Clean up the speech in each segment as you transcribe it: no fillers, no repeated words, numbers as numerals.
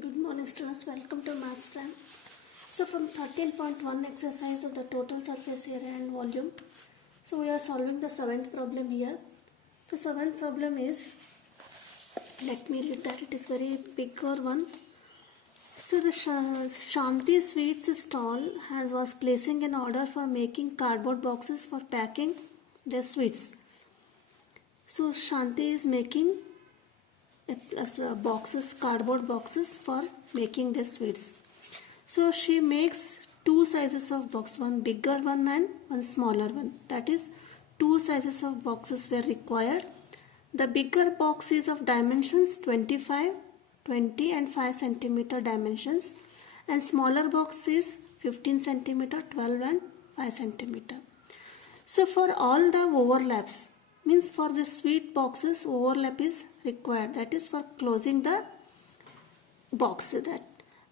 Good morning students, welcome to Maths Time. So from 13.1 exercise of the total surface area and volume. So we are solving the 7th problem here. So 7th problem is, let me read that, it is very bigger one. So the Shanti Sweets stall was placing an order for making cardboard boxes for packing their sweets. So Shanti is making boxes, cardboard boxes for making their sweets. So she makes two sizes of box, one bigger one and one smaller one. That is, two sizes of boxes were required. The bigger box is of dimensions 25, 20 and 5 centimeter dimensions, and smaller box is 15 centimeter, 12 and 5 centimeter. So for all the overlaps, means for the sweet boxes overlap is required, that is for closing the box that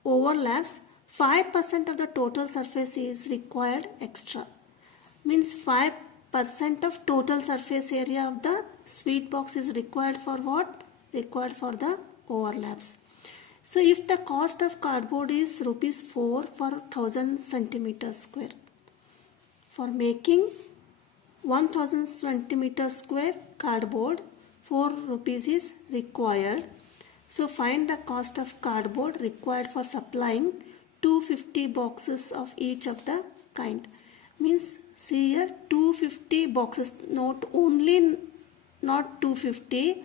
overlaps, 5% of the total surface is required extra, means 5% of total surface area of the sweet box is required for what? Required for the overlaps. So if the cost of cardboard is rupees 4 for 1000 centimeters square, for making 1000 centimeter square cardboard, 4 rupees is required. So find the cost of cardboard required for supplying 250 boxes of each of the kind. Means see here, 250 boxes, not 250,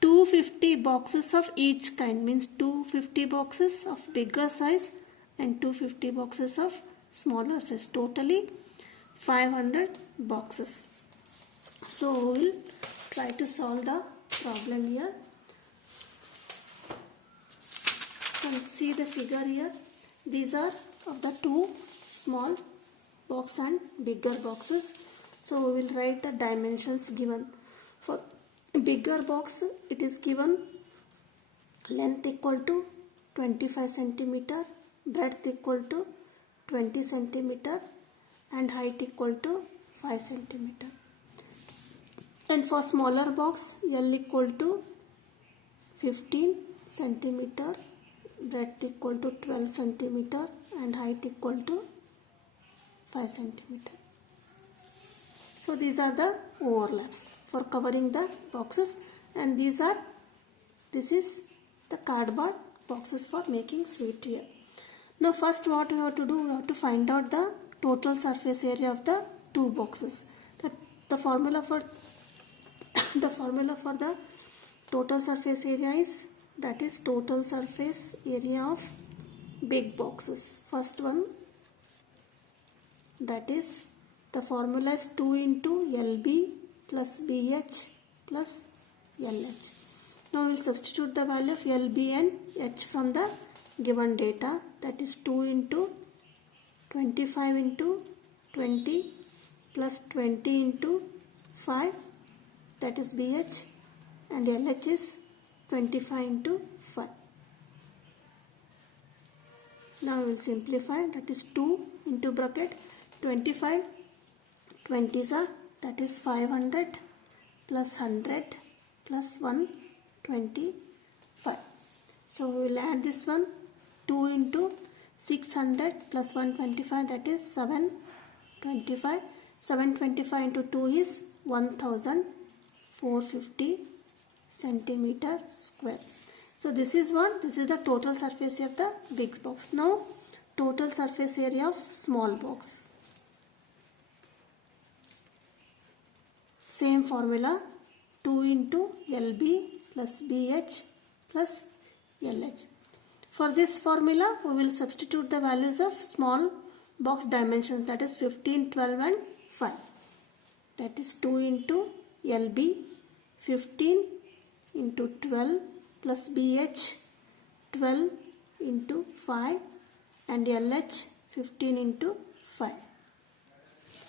250 boxes of each kind, means 250 boxes of bigger size and 250 boxes of smaller size, totally 500 boxes. So we will try to solve the problem here. You can see the figure here. These are of the two small box and bigger boxes. So we will write the dimensions given. For bigger box, it is given length equal to 25 centimeter, breadth equal to 20 centimeter and height equal to 5 centimeter. And for smaller box, L equal to 15 centimeter, breadth equal to 12 centimeter and height equal to 5 centimeter. So these are the overlaps for covering the boxes, and this is the cardboard boxes for making sweet here. Now first what we have to do, we have to find out the total surface area of the two boxes. The formula for the total surface area is, that is total surface area of big boxes. First one, that is the formula is 2 into LB plus BH plus LH. Now we will substitute the value of LB and H from the given data, that is 2 into 25 into 20 plus 20 into 5, that is BH, and LH is 25 into 5. Now we will simplify, that is 2 into bracket 25, 20s are, that is 500 plus 100 plus 125. So we will add this one, 2 into 600 plus 125, that is 725. 725 into 2 is 1450 centimeter square. So this is the total surface area of the big box. Now total surface area of small box. Same formula, 2 into LB plus BH plus LH. For this formula, we will substitute the values of small box dimensions, that is 15, 12 and 5. That is 2 into LB, 15 into 12 plus BH, 12 into 5 and LH, 15 into 5.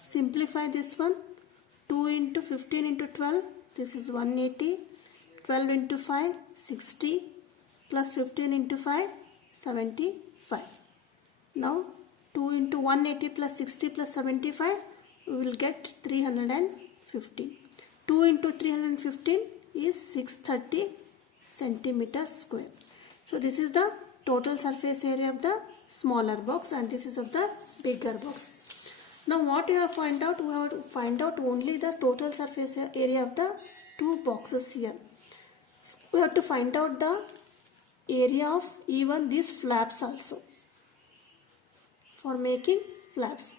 Simplify this one, 2 into 15 into 12, this is 180, 12 into 5, 60 plus 15 into 5, 75. Now 2 into 180 plus 60 plus 75, we will get 350. 2 into 315 is 630 centimeter square. So this is the total surface area of the smaller box and this is of the bigger box. Now what you have to find out? We have to find out only the total surface area of the two boxes here. We have to find out the area of even these flaps also for making flaps.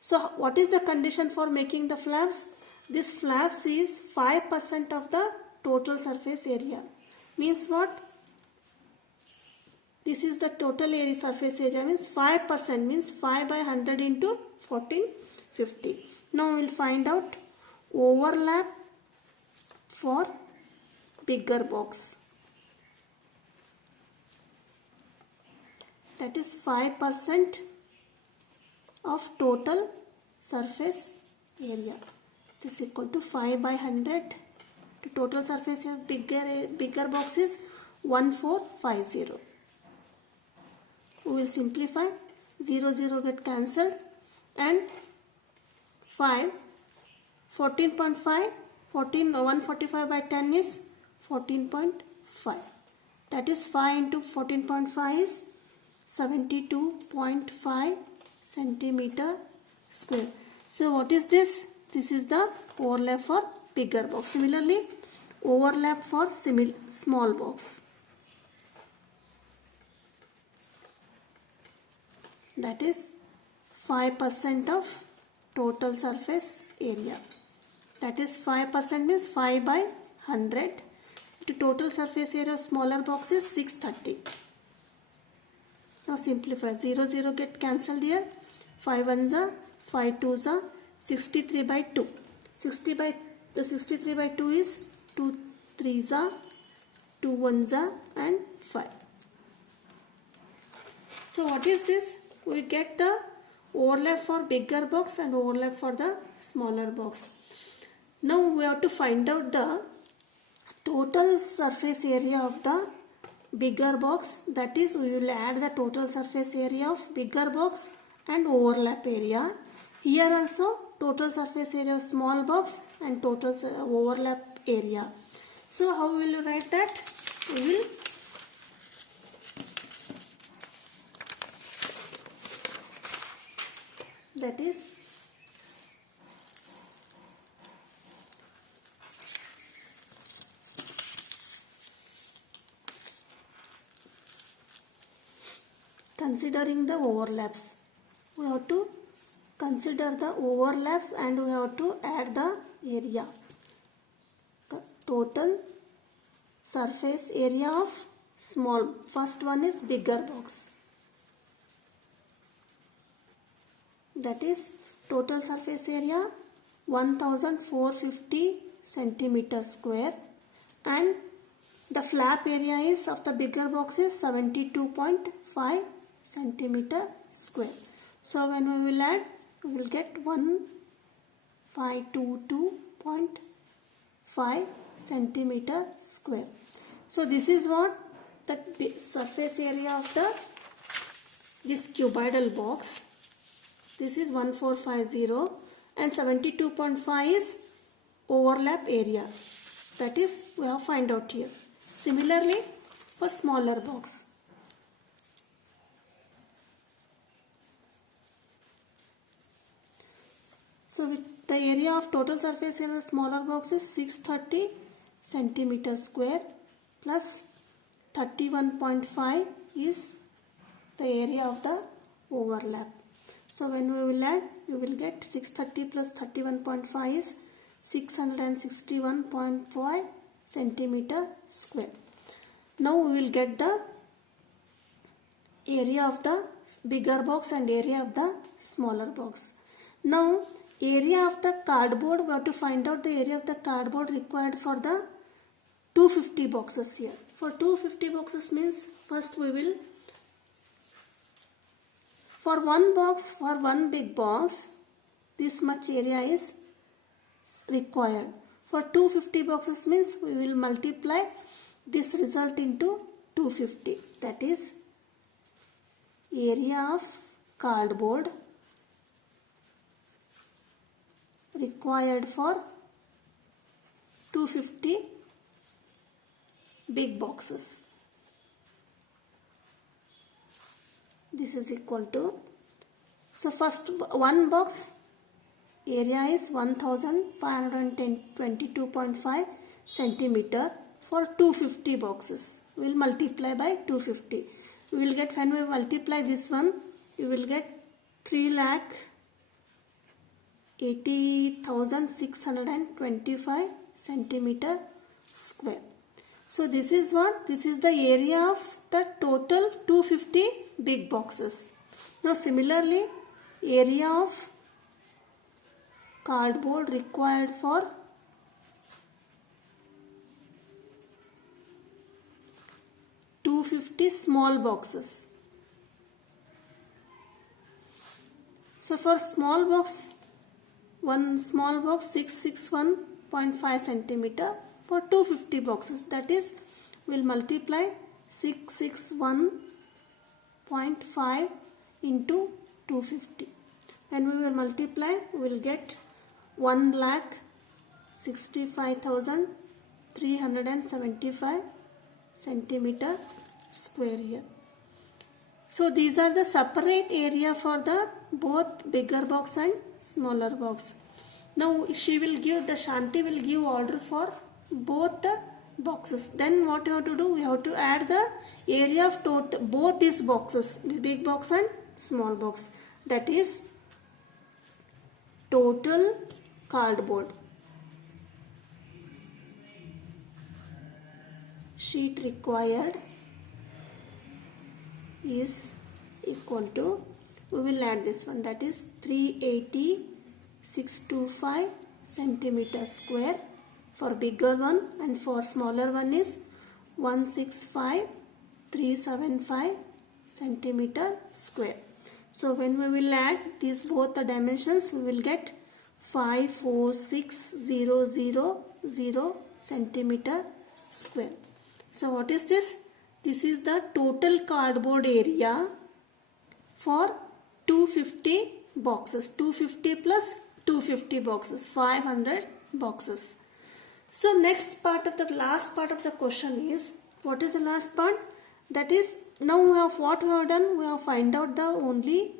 So what is the condition for making the flaps? This flaps is 5% of the total surface area. Means what? This is the total area surface area means 5% means 5 by 100 into 1450. Now we will find out overlap for bigger box. That is 5% of total surface area. This is equal to 5 by 100 to total surface area of bigger box is 1450. We will simplify, 0 0 get cancelled and 5 14.5 145 by 10 is 14.5. That is 5 into 14.5 is 72.5 centimeter square. So what is this? This is the overlap for bigger box. Similarly, overlap for small box. That is 5% of total surface area. That is 5% means 5 by 100 to total surface area of smaller box is 630. Now simplify, 0 0 get cancelled here, 5 1s are 5 2s are 63 by 2. 63 by 2 is 2 3s are 2 1s are and 5. So what is this? We get the overlap for bigger box and overlap for the smaller box. Now we have to find out the total surface area of the bigger box. That is, we will add the total surface area of bigger box and overlap area. Here also total surface area of small box and total overlap area. So how will you write that? We will that is considering the overlaps. We have to consider the overlaps and we have to add the area. Total surface area of small. First one is bigger box. That is total surface area 1450 centimeter square and the flap area is of the bigger box is 72.5 centimeter square. So when we will add, we will get 1522.5 centimeter square. So this is what the surface area of this cuboidal box. This is 1450 and 72.5 is overlap area. That is, we have find out here. Similarly, for smaller box. So with the area of total surface area of smaller box is 630 centimeter square plus 31.5 is the area of the overlap. So when we will add, we will get 630 plus 31.5 is 661.5 centimeter square. Now we will get the area of the bigger box and area of the smaller box. Now area of the cardboard, we have to find out the area of the cardboard required for the 250 boxes here. For 250 boxes means first we will, for one box, for one big box, this much area is required. For 250 boxes means we will multiply this result into 250. That is area of cardboard required for 250 big boxes. this is equal to, so first one box area is 1522.5 centimeter for 250 boxes. We will multiply by 250. We will get, when we multiply this one, you will get 3,80,625 centimeter square. So this is what? This is the area of the total 250 big boxes. Now similarly, area of cardboard required for 250 small boxes. So for small box, one small box 661.5 centimeter for 250 boxes, that is, we will multiply 661.5 into 250. When we will multiply, we will get 1,65,375 centimeter square here. So these are the separate area for the both bigger box and smaller box. Now she will give, the Shanti will give order for both the boxes. Then what you have to do? We have to add the area of total both these boxes, the big box and small box. That is total cardboard sheet required is equal to, we will add this one, that is 380,625 centimeter square for bigger one, and for smaller one is 165,375 centimeter square. So when we will add these both the dimensions, we will get 546,000 centimeter square. So what is this? This is the total cardboard area for 250 boxes. 250 plus 250 boxes, 500 boxes. So next part of the last part of the question is, what is the last part? That is, now we have, what we have done, we have find out the only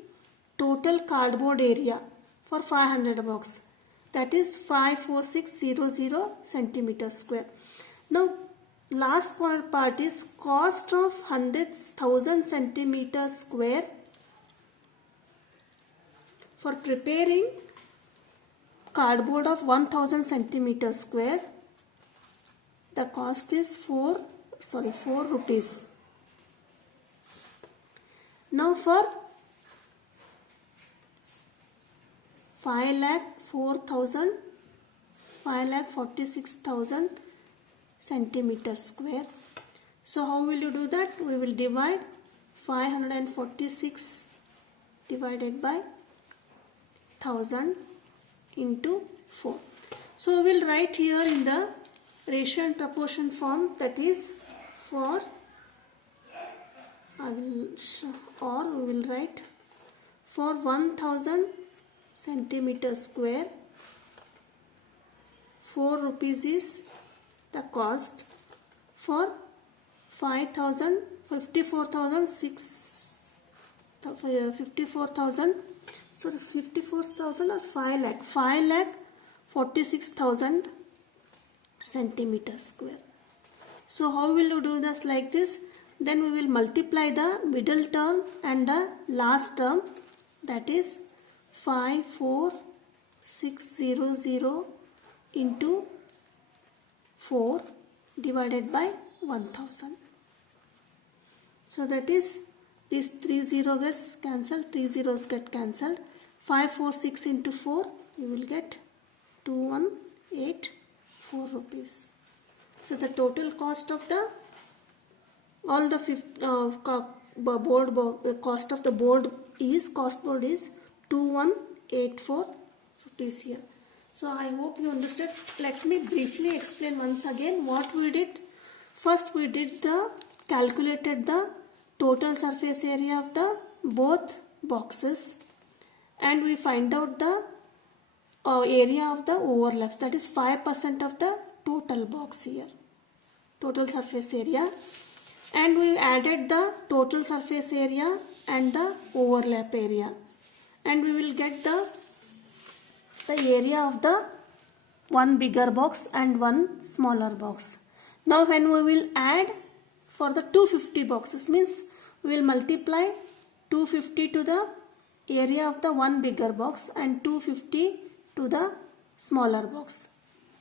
total cardboard area for 500 box, that is 546,000 centimeter square. Now last part is cost of 100,000 centimeter square for preparing cardboard of 1000 centimeter square. The cost is 4 rupees. Now for 5,46,000 centimeter square. So how will you do that? We will divide 546 divided by 1000 into 4. So we will write here in the ratio and proportion form, that is for, we will write for 1000 centimeter square, 4 rupees is the cost. For 54,000 or 5,46,000 centimeter square. So how will you do this like this? Then we will multiply the middle term and the last term, that is 54600 into 4 divided by 1000. So that is, this 30 gets cancelled, 3 zeros get cancelled. 546 into 4, you will get 2184 rupees. So the total cost of the all the cost of the board is 2184 rupees here. So I hope you understood. Let me briefly explain once again what we did. First we did calculated the total surface area of the both boxes, and we find out the area of the overlaps, that is 5% of the total box here, total surface area. and we added the total surface area and the overlap area, and we will get the area of the one bigger box and one smaller box. Now when we will add for the 250 boxes, means we will multiply 250 to the area of the one bigger box and 250 to the smaller box.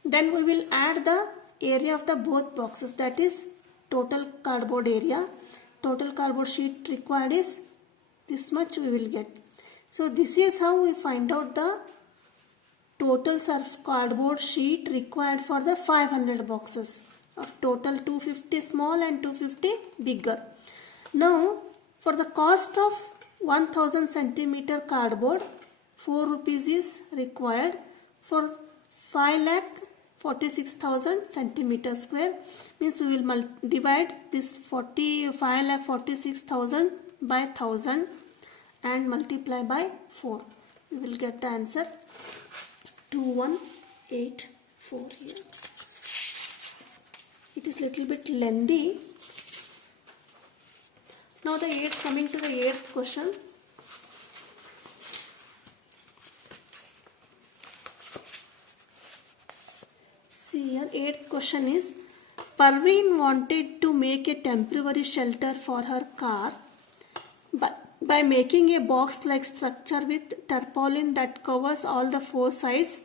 Then we will add the area of the both boxes, that is total cardboard area. Total cardboard sheet required is this much we will get. So this is how we find out the total cardboard sheet required for the 500 boxes of total 250 small and 250 bigger. Now for the cost of 1000 centimeter cardboard, 4 rupees is required for 5,46,000 centimeter square. Means we will divide this 5,46,000 by 1000 and multiply by 4. We will get the answer 2184 here. It is little bit lengthy. Now coming to the 8th question. See here, 8th question is, Parveen wanted to make a temporary shelter for her car by making a box-like structure with tarpaulin that covers all the 4 sides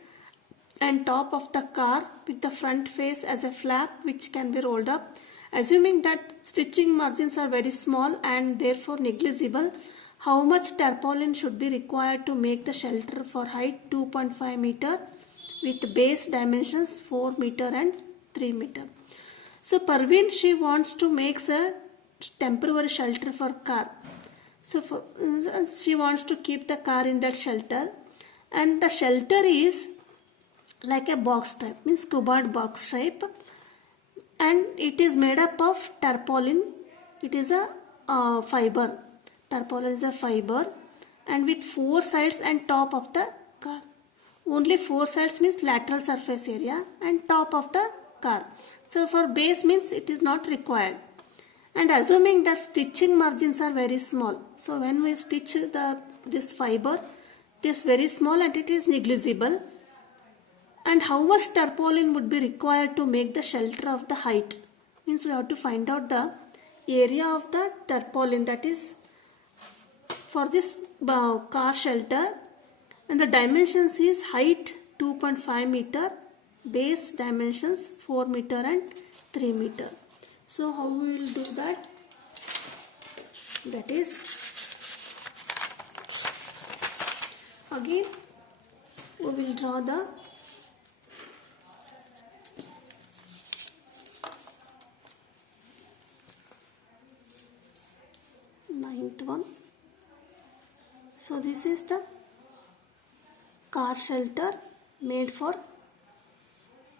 and top of the car with the front face as a flap which can be rolled up. Assuming that stitching margins are very small and therefore negligible, how much tarpaulin should be required to make the shelter for height 2.5 meter with base dimensions 4 meter and 3 meter? So Parveen, she wants to make a temporary shelter for car. So she wants to keep the car in that shelter, and the shelter is like a box type, means cupboard box type, and it is made up of tarpaulin. It is a fiber. Tarpaulin is a fiber, and with 4 sides and top of the car. Only 4 sides means lateral surface area and top of the car. So for base means it is not required. And assuming that stitching margins are very small. So when we stitch this fiber, it is very small and it is negligible. And how much tarpaulin would be required to make the shelter of the height? Means we have to find out the area of the tarpaulin, that is for this car shelter, and the dimensions is height 2.5 meter, base dimensions 4 meter and 3 meter. So how we will do that? That is, again we will draw the ninth one. So this is the car shelter made for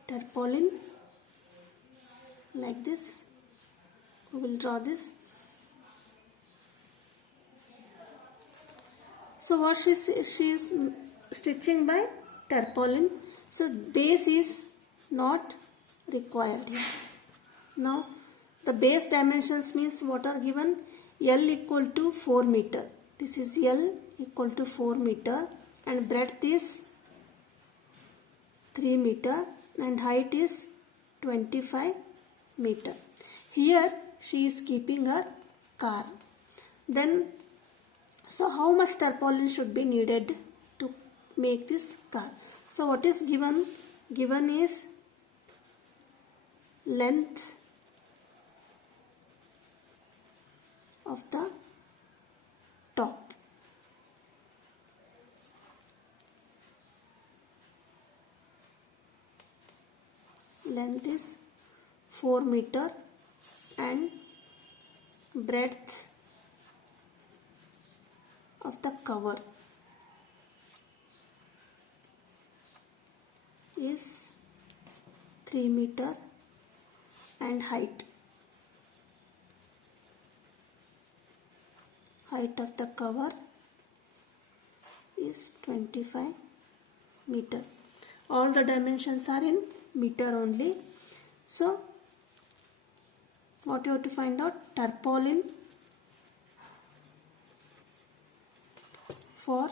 tarpaulin, like this. We will draw this. So what she is stitching by tarpaulin. So base is not required here. Now the base dimensions means what are given? L equal to 4 meter. This is L equal to 4 meter and breadth is 3 meter and height is 25 meter. Here she is keeping her car. Then, so how much tarpaulin should be needed to make this car? So what is given? Given is length of the top. Length is 4 meter and breadth of the cover is 3 meter and height of the cover is 25 meter. All the dimensions are in meter only. So what you have to find out? Tarpaulin for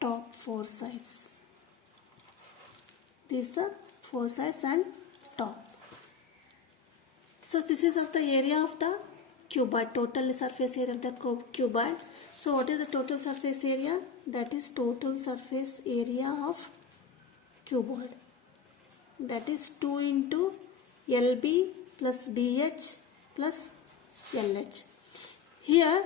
top 4 sides. These are 4 sides and top. So this is of the area of the cuboid, total surface area of the cuboid. So what is the total surface area? That is total surface area of cuboid. That is 2 into LB plus BH plus LH. Here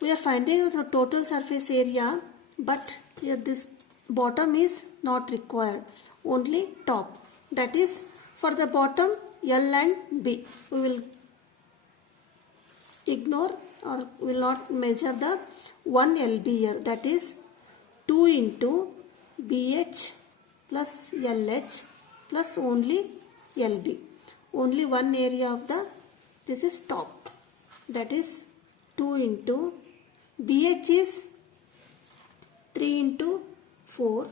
we are finding the total surface area, but here this bottom is not required, only top. That is for the bottom L and B. We will ignore or will not measure the 1 LB here. That is 2 into BH plus LH plus only LB. Only one area of the, this is top. That is 2 into BH is 3 into 4.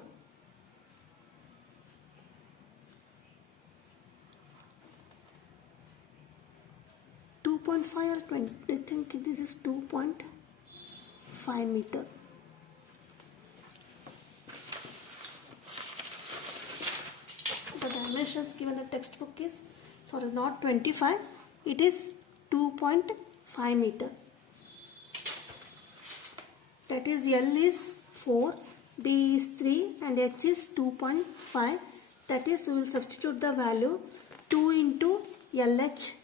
2.5 or 20, I think this is 2.5 meter. The dimensions given in the textbook is, sorry, not 25, it is 2.5 meter. That is L is 4, B is 3 and H is 2.5. That is, we will substitute the value 2 into LH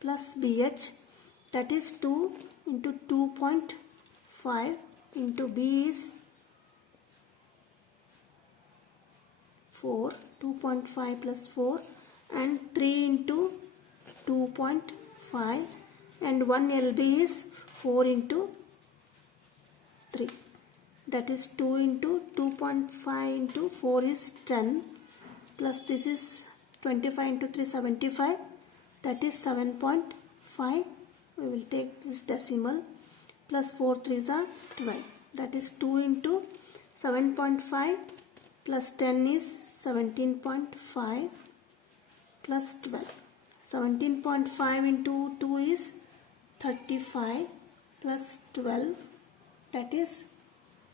plus BH, that is 2 into 2.5 into B is 4, 2.5 plus 4 and 3 into 2.5 and 1 LB is 4 into 3. That is 2 into 2.5 into 4 is 10 plus this is 25 into 3 75. That is 7.5. We will take this decimal plus 4 3s are 12. That is 2 into 7.5 plus 10 is 17.5 plus 12. 17.5 into 2 is 35 plus 12. That is,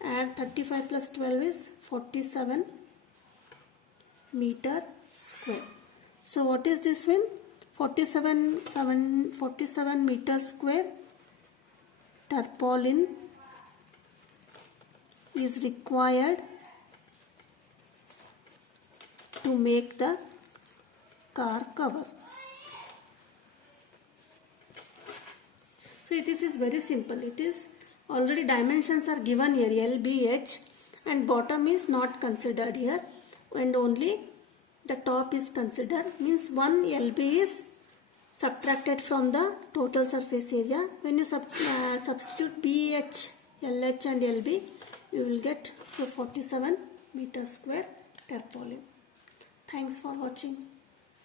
add 35 plus 12 is 47 meter square. So what is this one? 47 meter square tarpaulin is required to make the car cover. So this is very simple. It is already dimensions are given here, L, B, H, and bottom is not considered here and only the top is considered, means 1 LB is subtracted from the total surface area. When you substitute BH, LH and LB, you will get 47 meter square tarpaulin. Thanks for watching.